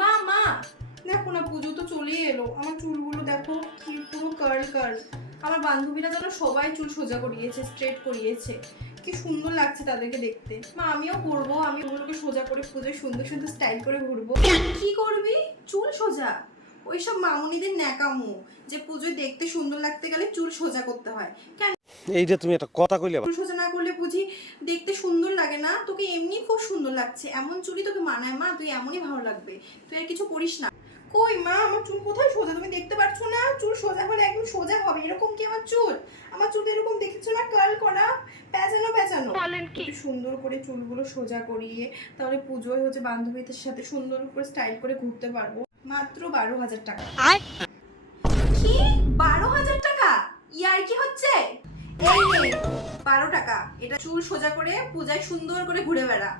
মা মা দেখো না, পুজো তো চলেই এলো, আমার চুলগুলো দেখো কি পুরো কার্ল কার্ল। আমার বান্ধবীরা যেন সবাই চুল সোজা করিয়েছে, স্ট্রেট করিয়েছে, কি সুন্দর লাগছে তাদেরকে দেখতে। মা আমিও করবো, আমি ওগুলোকে সোজা করে পুজোয় সুন্দর সুন্দর স্টাইল করে ঘুরবো। কি করবি? চুল সোজা? ওইসব মামুনিদের ন্যাকামো যে পুজোয় দেখতে সুন্দর লাগতে গেলে চুল সোজা করতে হয়। কেন এইটা তুমি একটা কথা কইলে? চুল সোজা না করলে বুঝি দেখতে সুন্দর লাগে না? তোকে এমনি খুব সুন্দর লাগছে, এমন চুলই তোকে মানায় মা, তুই এমনই ভালো লাগবে, তুই আর কিছু করিস না। কই মা, আমার চুল কোথায় সোজা? তুমি দেখতে পাচ্ছ না? চুল সোজা হলে একদম সোজা হবে, এরকম কি আমার চুল? আমার চুল এরকম দেখেছো না, কার্ল করা, পেঁচানো পেঁচানো। একটু সুন্দর করে চুলগুলো সোজা করিয়ে তাহলে পুজোয় হচ্ছে বান্ধবীদের সাথে সুন্দর করে স্টাইল করে ঘুরতে পারবো। মাত্র 12,000 টাকা। কি 12,000 টাকা? ইয়ার কি হচ্ছে? এই নে 12 টাকা, এটা চুল সোজা করে পূজায় সুন্দর করে ঘুরে বেড়া।